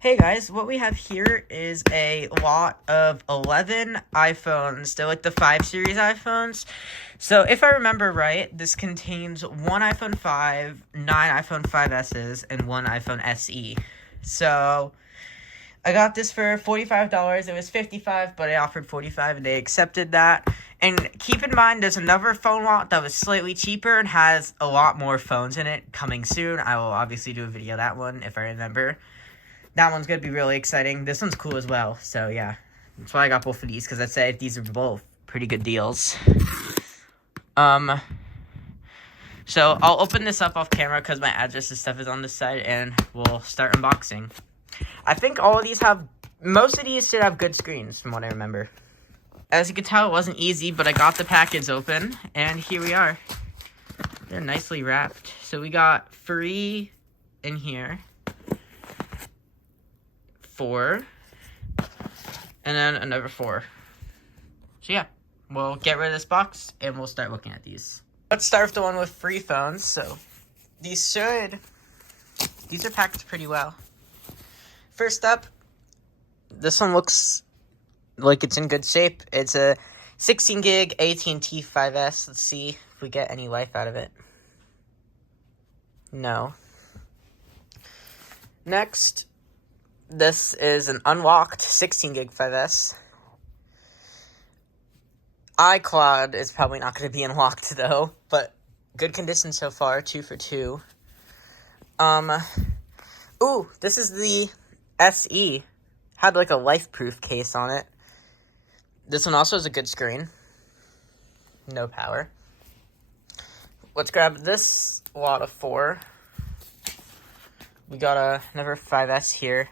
Hey guys, what we have here is a lot of 11 iPhones. They're like the 5 series iPhones. So if I remember right, this contains one iPhone 5, 9 iPhone 5Ss, and one iPhone SE. So I got this for $45. It was $55, but I offered $45 and they accepted that. And keep in mind, there's another phone lot that was slightly cheaper and has a lot more phones in it coming soon. I will obviously do a video of that one if I remember. That one's going to be really exciting. This one's cool as well. So, yeah. That's why I got both of these, because I'd say these are both pretty good deals. So, I'll open this up off camera because my address and stuff is on this side, and we'll start unboxing. I think all of these most of these should have good screens, from what I remember. As you can tell, it wasn't easy, but I got the package open, and here we are. They're nicely wrapped. So, we got 3 in here. 4, and then another 4. So yeah, we'll get rid of this box and we'll start looking at these. Let's start with the one with free phones. So these are packaged pretty well. First up, this one looks like it's in good shape. It's a 16 gig AT&T 5S. Let's see if we get any life out of it. No. Next, this is an unlocked 16 gig 5S. iCloud is probably not going to be unlocked though, but good condition so far, 2 for 2. Ooh, this is the SE. Had like a life-proof case on it. This one also has a good screen. No power. Let's grab this lot of 4. We got another 5S here.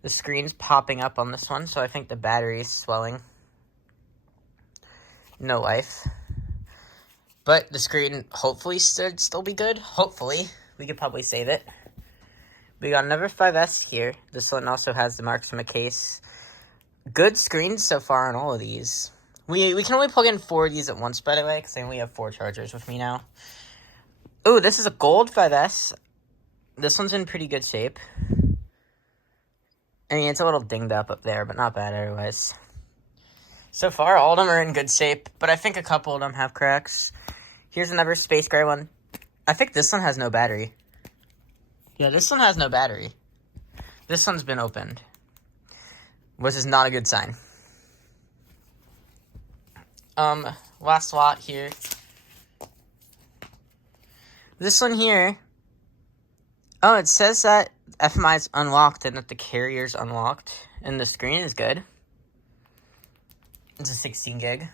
The screen's popping up on this one, so I think the battery's swelling. No life. But the screen hopefully should still be good. Hopefully. We could probably save it. We got another 5S here. This one also has the marks from a case. Good screens so far on all of these. We can only plug in 4 of these at once, by the way, because I only have 4 chargers with me now. Ooh, this is a gold 5S. This one's in pretty good shape. I mean, it's a little dinged up there, but not bad otherwise. So far, all of them are in good shape, but I think a couple of them have cracks. Here's another space gray one. I think this one has no battery. Yeah, this one has no battery. This one's been opened, which is not a good sign. Last lot here. This one here. Oh, it says that FMI is unlocked and that the carrier's unlocked. And the screen is good. It's a 16 gig.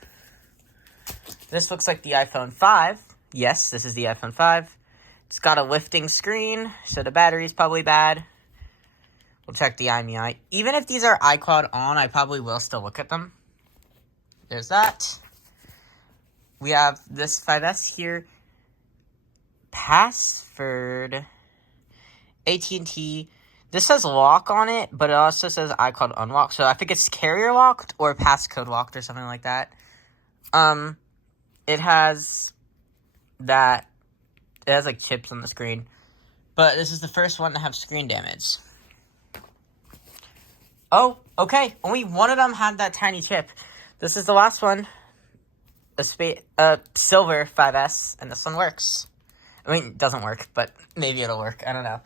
This looks like the iPhone 5. Yes, this is the iPhone 5. It's got a lifting screen, so the battery's probably bad. We'll check the IMEI. Even if these are iCloud on, I probably will still look at them. There's that. We have this 5S here. Password. AT&T. This says lock on it, but it also says iCloud unlocked. So I think it's carrier locked or passcode locked or something like that. It has that. It has like chips on the screen. But this is the first one to have screen damage. Oh, okay. Only one of them had that tiny chip. This is the last one. A silver 5S, and this one works. I mean, it doesn't work, but maybe it'll work. I don't know.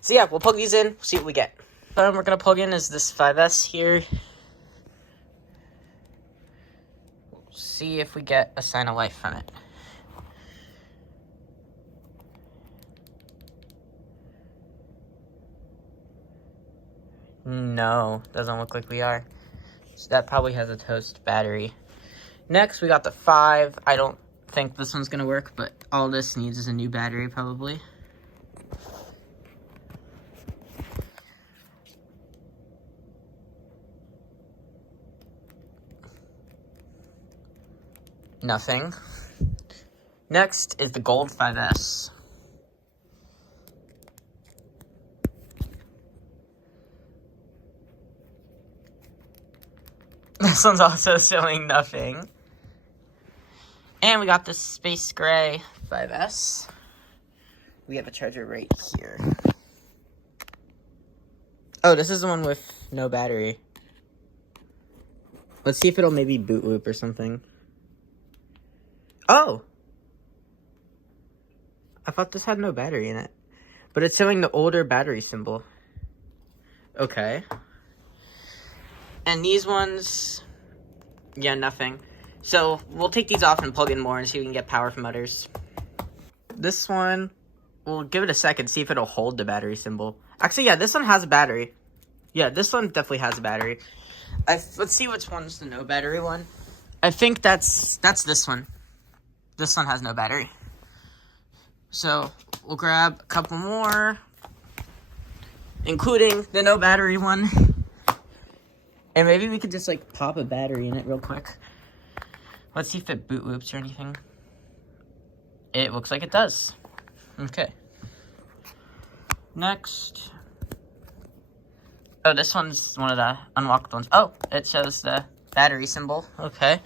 So yeah, we'll plug these in, see what we get. The one we're going to plug in is this 5S here. We'll see if we get a sign of life from it. No, doesn't look like we are. So that probably has a toast battery. Next, we got the 5. I don't think this one's going to work, but all this needs is a new battery probably. Nothing. Next is the gold 5S. This one's also showing nothing. And we got this space gray 5S. We have a charger right here. Oh, this is the one with no battery. Let's see if it'll maybe boot loop or something. Oh! I thought this had no battery in it. But it's showing the older battery symbol. Okay. And these ones... yeah, nothing. So, we'll take these off and plug in more and see if we can get power from others. This one... we'll give it a second, see if it'll hold the battery symbol. Actually, yeah, this one has a battery. Yeah, this one definitely has a battery. Let's see which one's the no battery one. I think that's this one. This one has no battery. So, we'll grab a couple more, including the no battery one. And maybe we could just, like, pop a battery in it real quick. Let's see if it boot loops or anything. It looks like it does. Okay. Next. Oh, this one's one of the unlocked ones. Oh, it shows the battery symbol. Okay.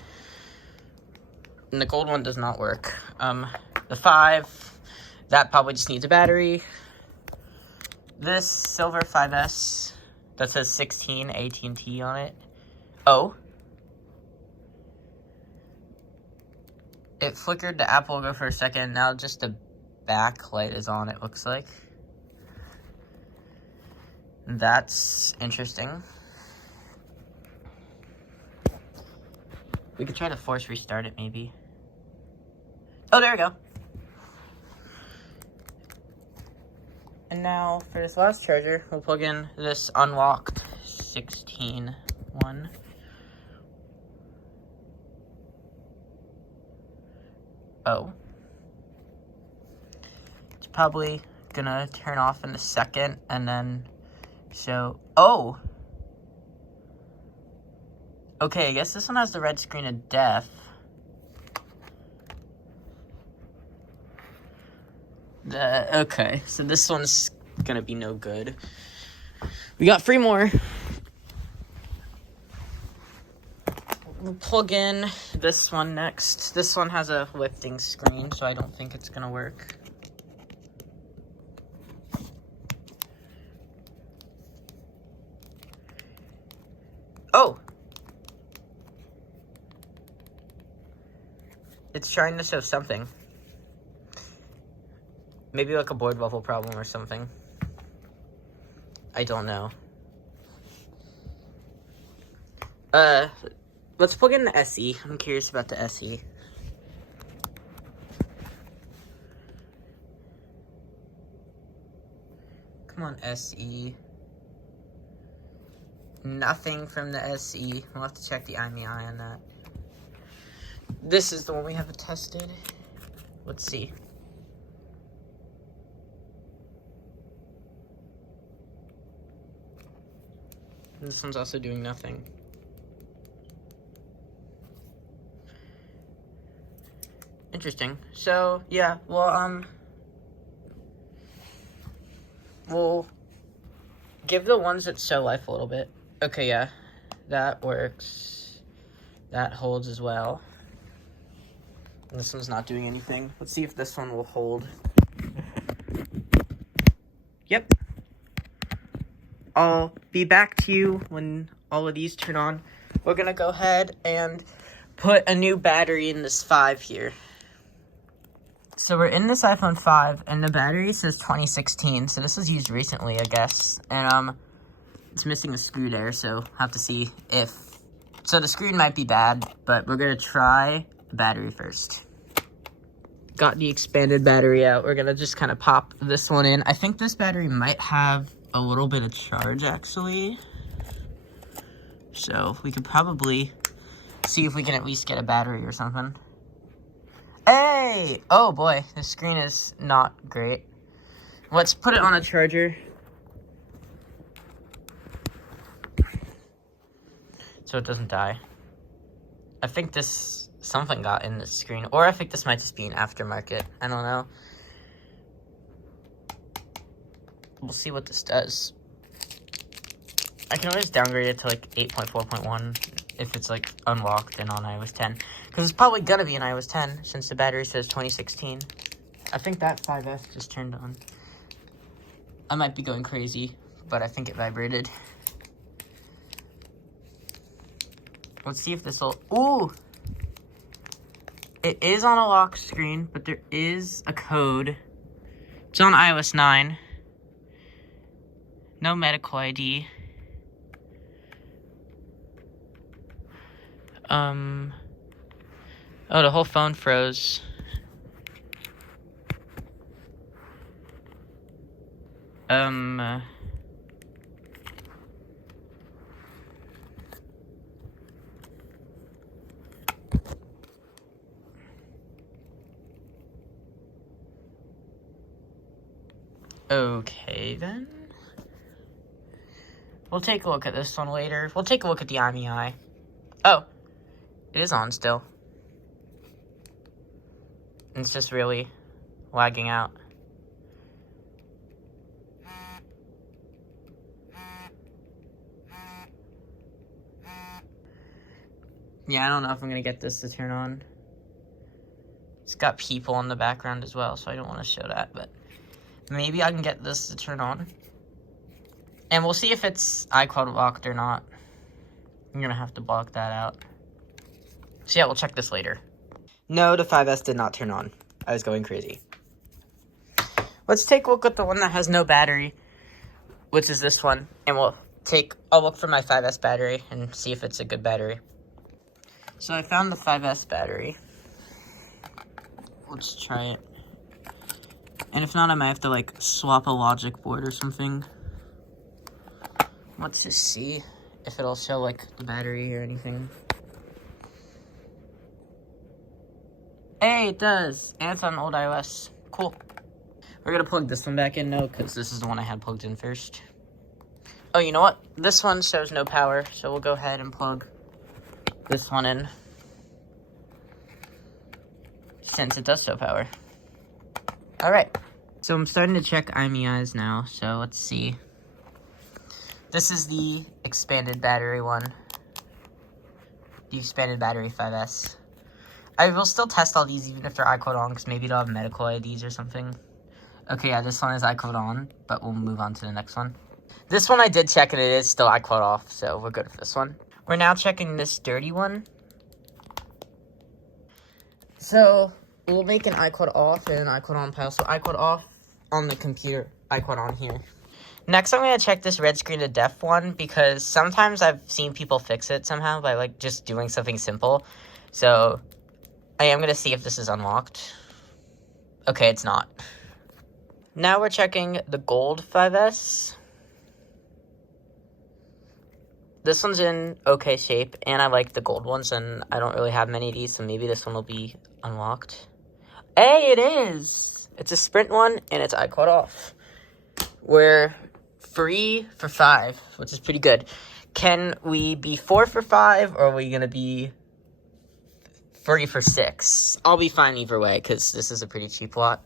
And the gold one does not work. The 5, that probably just needs a battery. This silver 5S that says 16 AT&T on it. Oh. It flickered the Apple logo for a second. Now just the backlight is on, it looks like. That's interesting. We could try to force restart it, maybe. Oh, there we go. And now, for this last charger, we'll plug in this unlocked 16 one. Oh. It's probably gonna turn off in a second, and then show... oh! Okay, I guess this one has the red screen of death. Okay, so this one's gonna be no good. We got 3 more. We'll plug in this one next. This one has a lifting screen, so I don't think it's gonna work. Oh! It's trying to show something. Maybe like a board level problem or something. I don't know. Let's plug in the SE. I'm curious about the SE. Come on, SE. Nothing from the SE. We'll have to check the IMEI on that. This is the one we haven't tested. Let's see. This one's also doing nothing. Interesting. So, yeah, well, we'll give the ones that show life a little bit. Okay, yeah, that works. That holds as well. And this one's not doing anything. Let's see if this one will hold. Yep. I'll be back to you when all of these turn on. We're gonna go ahead and put a new battery in this 5 here. So we're in this iPhone 5, and the battery says 2016, so this was used recently, I guess. And, it's missing a screw there, so I'll have to see if... so the screen might be bad, but we're gonna try the battery first. Got the expanded battery out. We're gonna just kind of pop this one in. I think this battery might have a little bit of charge, actually. So we could probably see if we can at least get a battery or something. Hey! Oh boy, the screen is not great. Let's put it on a charger. So it doesn't die. I think something got in the screen. Or I think this might just be an aftermarket. I don't know. We'll see what this does. I can always downgrade it to like 8.4.1 if it's like unlocked and on iOS 10. Because it's probably gonna be in iOS 10 since the battery says 2016. I think that 5S just turned on. I might be going crazy, but I think it vibrated. Let's see if this will... Ooh! It is on a lock screen, but there is a code. It's on iOS 9. No medical ID. Oh, the whole phone froze. Okay, then. We'll take a look at this one later. We'll take a look at the IMEI. Oh, it is on still. It's just really lagging out. Yeah, I don't know if I'm going to get this to turn on. It's got people in the background as well, so I don't want to show that, but maybe I can get this to turn on. And we'll see if it's iCloud locked or not. I'm going to have to block that out. So yeah, we'll check this later. No, the 5S did not turn on. I was going crazy. Let's take a look at the one that has no battery, which is this one. And I'll look for my 5S battery and see if it's a good battery. So I found the 5S battery. Let's try it. And if not, I might have to like swap a logic board or something. Let's just see if it'll show like the battery or anything. Hey, it does. And it's on old iOS. Cool. We're gonna plug this one back in now because this is the one I had plugged in first. Oh, you know what? This one shows no power, so we'll go ahead and plug this one in. Since it does show power. Alright. So I'm starting to check IMEIs now, so let's see. This is the expanded battery one. The expanded battery 5S. I will still test all these even if they're iCloud on, because maybe they'll have medical IDs or something. Okay, yeah, this one is iCloud on, but we'll move on to the next one. This one I did check, and it is still iCloud off, so we're good for this one. We're now checking this dirty one. So, we'll make an iCloud off and an iCloud on pile. So, iCloud off on the computer, iCloud on here. Next, I'm going to check this red screen to deaf one, because sometimes I've seen people fix it somehow by, like, just doing something simple. So, I am going to see if this is unlocked. Okay, it's not. Now we're checking the gold 5S. This one's in okay shape, and I like the gold ones, and I don't really have many of these, so maybe this one will be unlocked. Hey, it is! It's a Sprint one, and it's iCloud off. We're 3 for 5, which is pretty good. Can we be 4 for 5, or are we going to be 3 for 6? I'll be fine either way, because this is a pretty cheap lot.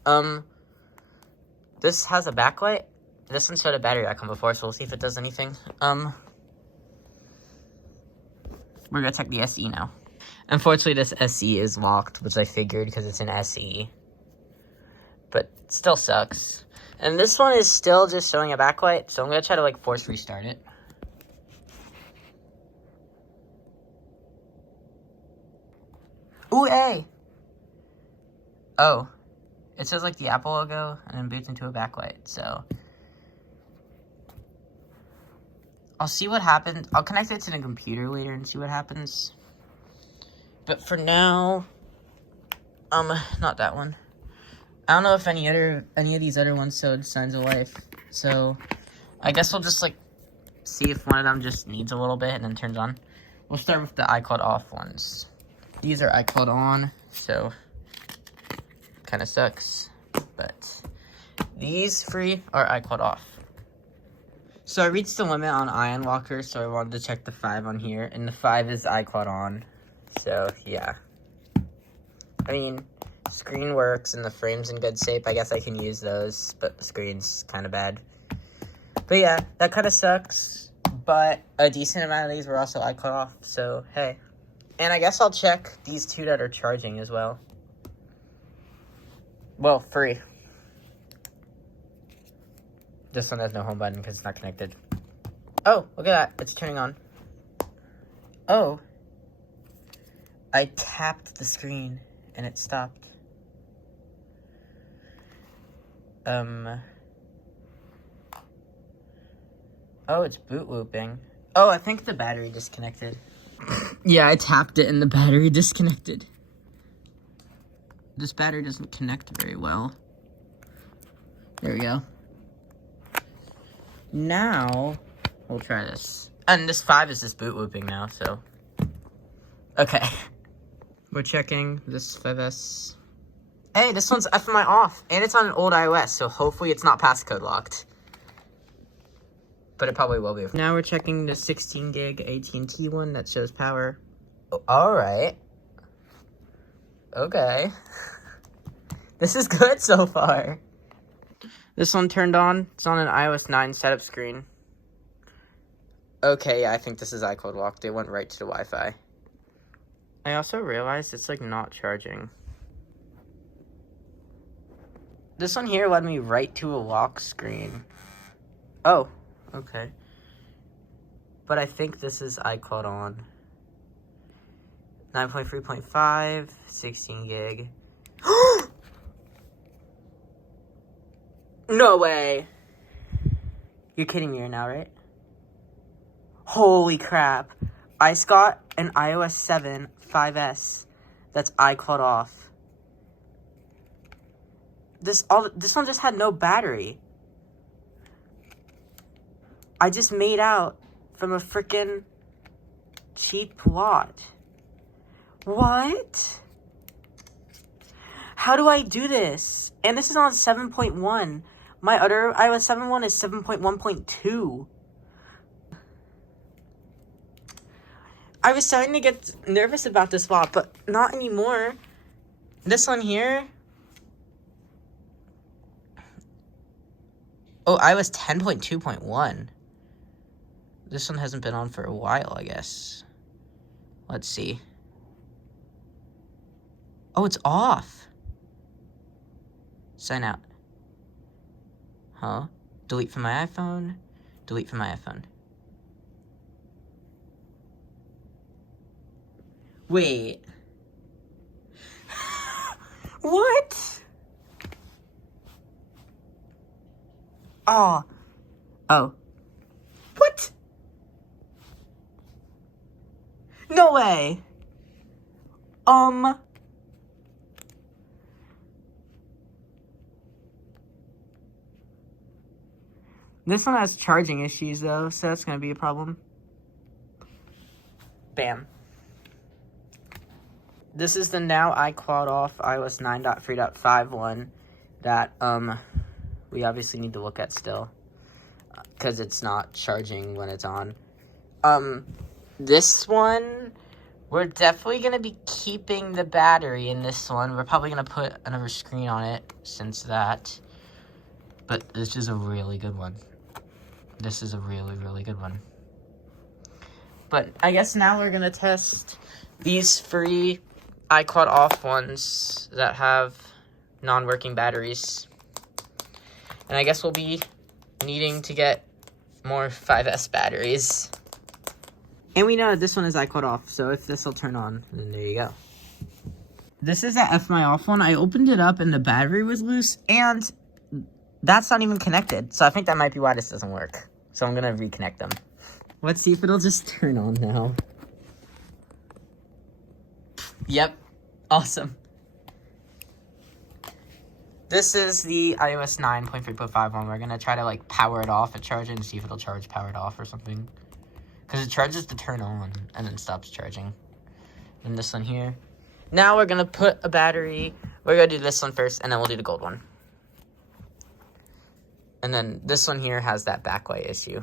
This has a backlight. This one showed a battery icon before, so we'll see if it does anything. We're going to check the SE now. Unfortunately, this SE is locked, which I figured because it's an SE. But it still sucks. And this one is still just showing a backlight, so I'm going to try to, like, force restart it. Ooh, hey! Oh. It says, like, the Apple logo, and then boots into a backlight, so I'll see what happens. I'll connect it to the computer later and see what happens. But for now, not that one. I don't know if any of these other ones showed signs of life. So I guess we'll just like see if one of them just needs a little bit and then turns on. We'll start with the iCloud off ones. These are iCloud on, so kind of sucks. But these 3 are iCloud off. So I reached the limit on Ion Locker, so I wanted to check the 5 on here, and the 5 is iCloud on. So yeah. I mean, screen works and the frame's in good shape. I guess I can use those, but the screen's kind of bad. But yeah, that kind of sucks. But a decent amount of these were also iCloud off, so hey. And I guess I'll check these 2 that are charging as well. Well, free. This one has no home button because it's not connected. Oh, look at that. It's turning on. Oh. I tapped the screen and it stopped. Oh, it's boot looping. Oh, I think the battery disconnected. Yeah, I tapped it and the battery disconnected. This battery doesn't connect very well. There we go. Now, we'll try this. And this 5 is just boot looping now, so. Okay. We're checking this 5S. Hey, this one's FMI off. And it's on an old iOS, so hopefully it's not passcode locked. But it probably will be. Now we're checking the 16 gig AT&T one that shows power. Oh, alright. Okay. This is good so far. This one turned on. It's on an iOS 9 setup screen. Okay, yeah, I think this is iCloud locked. They went right to the Wi-Fi. I also realized it's, like, not charging. This one here led me right to a lock screen. Oh, okay. But I think this is iCloud on. 9.3.5, 16 gig. No way. You're kidding me right now, right? Holy crap. I just got an iOS 7 5S that's iCloud off. This one just had no battery. I just made out from a freaking cheap lot. What? How do I do this? And this is on 7.1. My other iOS 7 one is 7.1.2. I was starting to get nervous about this lot, but not anymore. This one here. Oh, iOS 10.2.1. This one hasn't been on for a while, I guess. Let's see. Oh, it's off. Sign out. Huh? Delete from my iPhone. Delete from my iPhone. Wait. What? Oh. Oh. What? No way. This one has charging issues, though, so that's going to be a problem. Bam. This is the now iCloud off iOS 9.3.5 one that, we obviously need to look at still. Because it's not charging when it's on. This one, we're definitely going to be keeping the battery in this one. We're probably going to put another screen on it since that. But this is a really good one. This is a really, really good one. But I guess now we're going to test these free iCloud off ones that have non-working batteries. And I guess we'll be needing to get more 5S batteries. And we know that this one is iCloud off, so if this will turn on, then there you go. This is that FMI off one. I opened it up and the battery was loose, and that's not even connected. So I think that might be why this doesn't work. So I'm going to reconnect them. Let's see if it'll just turn on now. Yep. Awesome. This is the iOS 9.3.5 one. We're going to try to, like, power it off and charge it and see if it'll charge powered off or something. Because it charges to turn on and then stops charging. And this one here. Now we're going to put a battery. We're going to do this one first, and then we'll do the gold one. And then this one here has that backlight issue.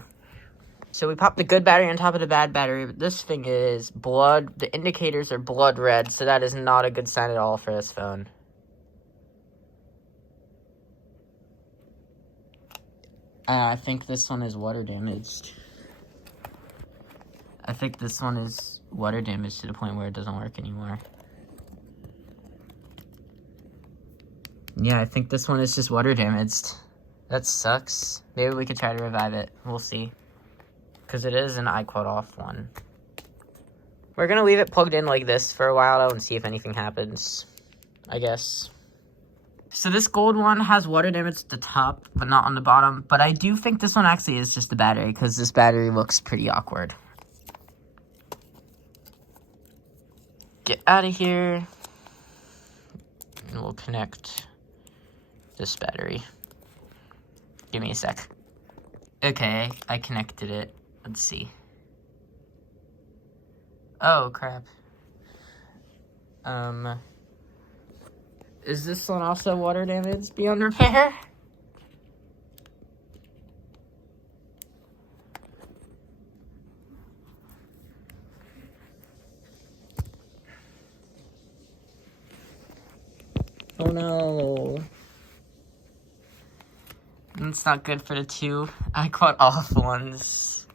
So we popped the good battery on top of the bad battery, but this thing is blood. The indicators are blood red, so that is not a good sign at all for this phone. I think this one is water damaged. I think this one is water damaged to the point where it doesn't work anymore. Yeah, I think this one is just water damaged. That sucks. Maybe we could try to revive it. We'll see. Because it is an iQuad off one. We're going to leave it plugged in like this for a while though and see if anything happens, I guess. So this gold one has water damage at the top, but not on the bottom. But I do think this one actually is just the battery, because this battery looks pretty awkward. Get out of here. And we'll connect this battery. Give me a sec. Okay, I connected it. Let's see. Oh, crap. Is this one also water damage beyond repair? Oh no. It's not good for the two iQuad off ones.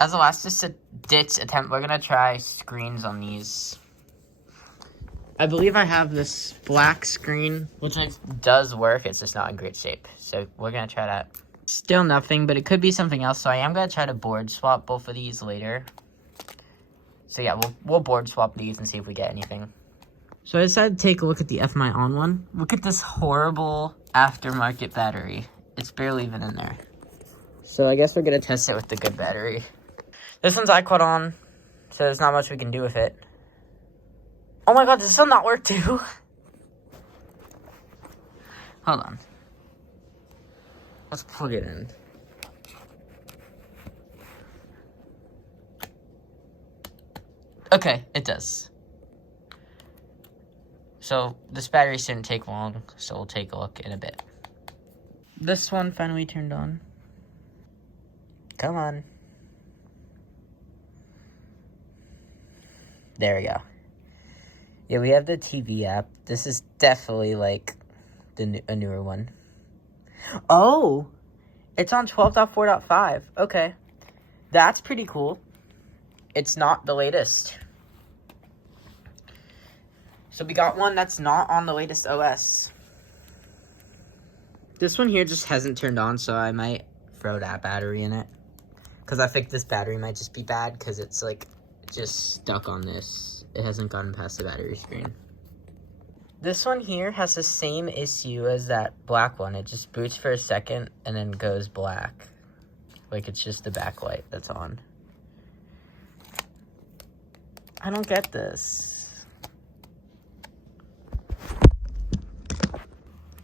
As a last ditch attempt, we're gonna try screens on these. I believe I have this black screen, which does work. It's just not in great shape. So we're gonna try that. Still nothing, but it could be something else. So I am gonna try to board swap both of these later. So yeah, we'll board swap these and see if we get anything. So I decided to take a look at the FMI on one. Look at this horrible aftermarket battery. It's barely even in there. So I guess we're gonna test it with the good battery. This one's iQuad on, so there's not much we can do with it. Oh my god, does this one not work too? Hold on. Let's plug it in. Okay, it does. So this battery shouldn't take long, so we'll take a look in a bit. This one finally turned on. Come on. There we go. Yeah, we have the TV app. This is definitely, like, a newer one. Oh! It's on 12.4.5. Okay. That's pretty cool. It's not the latest. So we got one that's not on the latest OS. This one here just hasn't turned on, so I might throw that battery in it. Because I think this battery might just be bad, because it's, like, just stuck on this. It hasn't gotten past the battery screen. This one here has the same issue as that black one. It just boots for a second and then goes black. Like it's just the backlight that's on. I don't get this.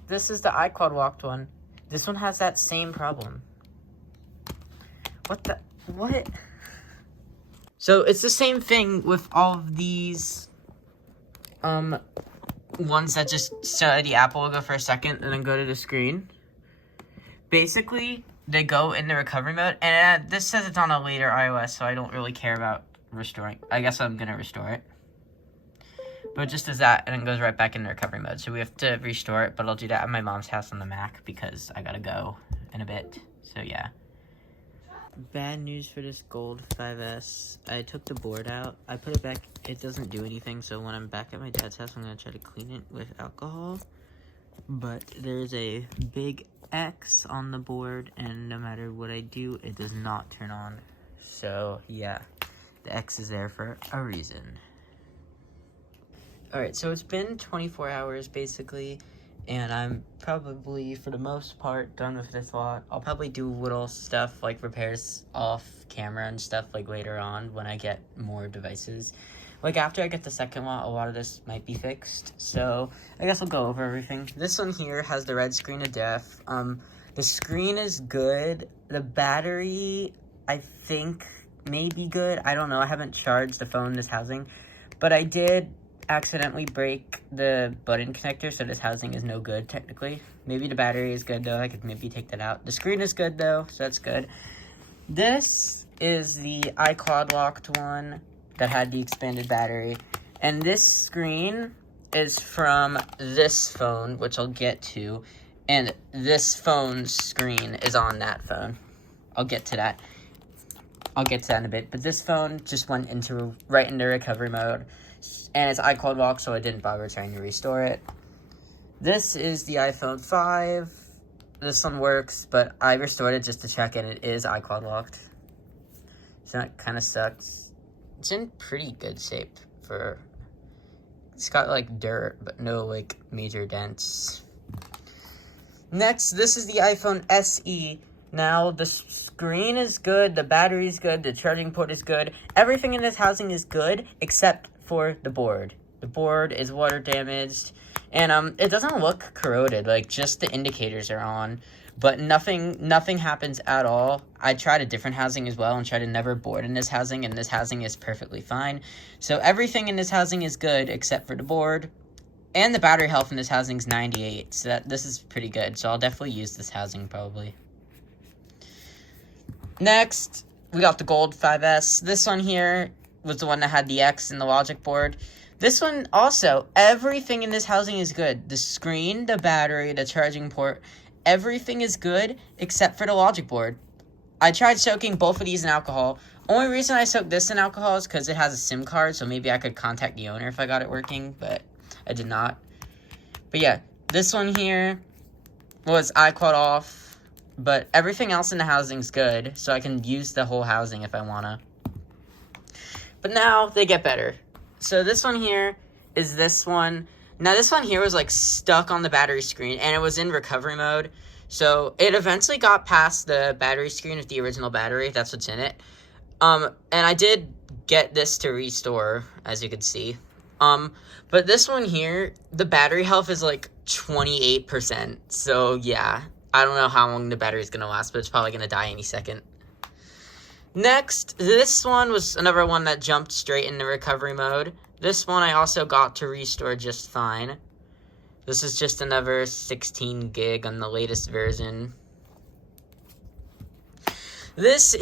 This is the iQuad locked one. This one has that same problem. What? So it's the same thing with all of these ones that just show the Apple logo for a second and then go to the screen. Basically, they go in the recovery mode, and this says it's on a later iOS, so I don't really care about restoring. I guess I'm gonna restore it. But it just does that, and it goes right back into recovery mode. So we have to restore it, but I'll do that at my mom's house on the Mac because I gotta go in a bit. So yeah. Bad news for this gold 5S. I took the board out. I put it back. It doesn't do anything, so when I'm back at my dad's house, I'm going to try to clean it with alcohol. But there's a big X on the board, and no matter what I do, it does not turn on. So, yeah. The X is there for a reason. Alright, so it's been 24 hours, basically. And I'm probably, for the most part, done with this lot. I'll probably do little stuff like repairs off camera and stuff like later on when I get more devices. Like after I get the second lot, a lot of this might be fixed. So I guess I'll go over everything. This one here has the red screen of death. The screen is good. The battery, I think, may be good. I don't know. I haven't charged the phone this housing. But I did accidentally break the button connector, so this housing is no good technically. Maybe the battery is good though. I could maybe take that out. The screen is good though, so that's good. This is the iCloud locked one that had the expanded battery, and this screen is from this phone, which I'll get to, and this phone's screen is on that phone. I'll get to that. I'll get to that in a bit, but this phone just went right into recovery mode. And it's iCloud locked, so I didn't bother trying to restore it. This is the iPhone 5. this one works, but I restored it just to check, and it is iCloud locked. So that kind of sucks. It's in pretty good shape for... It's got, like, dirt, but no, like, major dents. Next, this is the iPhone SE. Now, the screen is good, the battery is good, the charging port is good. Everything in this housing is good, except for the board. The board is water damaged, and it doesn't look corroded. Like, just the indicators are on, but nothing happens at all. I tried a different housing as well and tried to never board in this housing, and this housing is perfectly fine. So everything in this housing is good except for the board. And the battery health in this housing is 98, so this is pretty good. So I'll definitely use this housing probably. Next, we got the gold 5S. This one here was the one that had the X in the logic board. This one also, everything in this housing is good. The screen, the battery, the charging port, everything is good except for the logic board. I tried soaking both of these in alcohol. Only reason I soaked this in alcohol is because it has a SIM card, so maybe I could contact the owner if I got it working, but I did not. But yeah, this one here was iCloud off, but everything else in the housing's good, so I can use the whole housing if I wanna. But now they get better. So this one here is this one. Now this one here was like stuck on the battery screen, and it was in recovery mode. So it eventually got past the battery screen with the original battery. That's what's in it. And I did get this to restore, as you can see. But this one here, the battery health is like 28%. So yeah, I don't know how long the battery is going to last, but it's probably going to die any second. Next, this one was another one that jumped straight into recovery mode. This one I also got to restore just fine. This is just another 16 gig on the latest version. This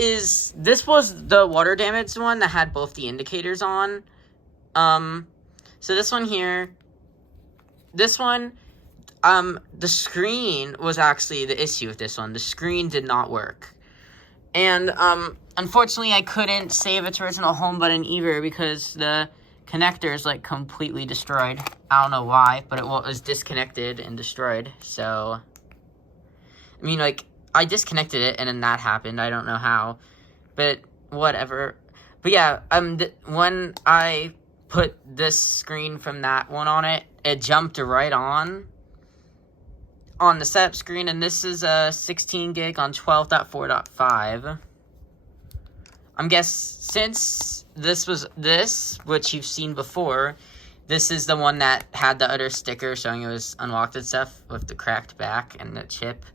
was the water damaged one that had both the indicators on. So this one here, the screen was actually the issue with this one. The screen did not work. And, unfortunately, I couldn't save its original home button either because the connector is, like, completely destroyed. I don't know why, but it was disconnected and destroyed. So, I mean, like, I disconnected it and then that happened. I don't know how, but whatever. But yeah, when I put this screen from that one on it, it jumped right on the setup screen, and this is a 16 gig on 12.4.5. I'm since this was which you've seen before, this is the one that had the other sticker showing it was unlocked and stuff with the cracked back and the chip.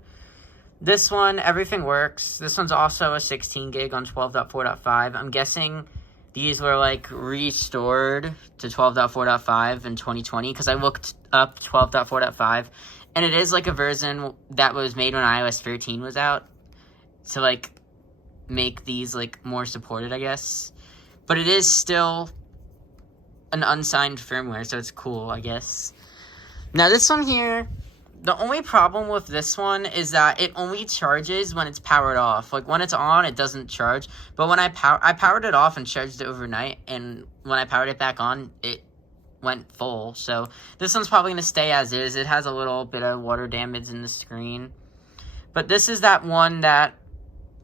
This one, everything works. This one's also a 16 gig on 12.4.5. I'm guessing these were, like, restored to 12.4.5 in 2020, because I looked up 12.4.5, and it is, like, a version that was made when iOS 13 was out, to, like, make these, like, more supported, I guess. But it is still an unsigned firmware, so it's cool, I guess. Now, this one here, the only problem with this one is that it only charges when it's powered off. Like, when it's on, it doesn't charge. But when I powered it off and charged it overnight, and when I powered it back on, it went full. So this one's probably going to stay as is. It has a little bit of water damage in the screen. But this is that one that,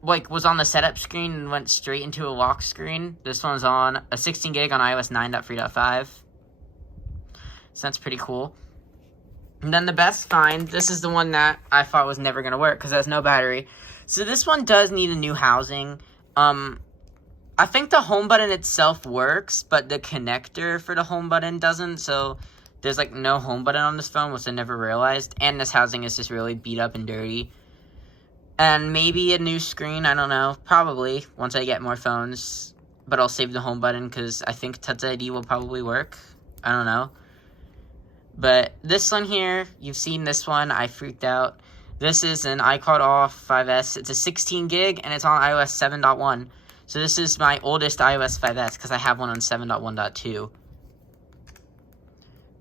like, was on the setup screen and went straight into a lock screen. This one's on a 16 gig on iOS 9.3.5. So that's pretty cool. And then the best find, this is the one that I thought was never going to work because it has no battery. So this one does need a new housing. I think the home button itself works, but the connector for the home button doesn't. So there's, like, no home button on this phone, which I never realized. And this housing is just really beat up and dirty. And maybe a new screen, I don't know. Probably, once I get more phones. But I'll save the home button because I think Touch ID will probably work. I don't know. But this one here, you've seen this one. I freaked out. This is an iCloud off 5S. It's a 16 gig, and it's on iOS 7.1. So this is my oldest iOS 5S, because I have one on 7.1.2.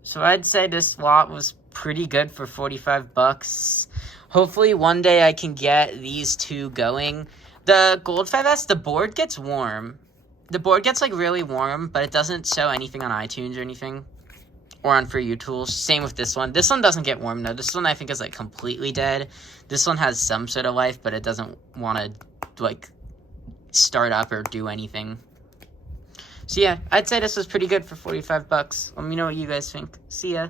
So I'd say this lot was pretty good for $45. Hopefully one day I can get these two going. The Gold 5S, the board gets warm. The board gets, like, really warm, but it doesn't show anything on iTunes or anything. or on For You Tools. Same with this one. This one doesn't get warm, though. This one, I think, is, like, completely dead. This one has some sort of life, but it doesn't want to, like, start up or do anything. So, yeah, I'd say this was pretty good for $45. Let me know what you guys think. See ya.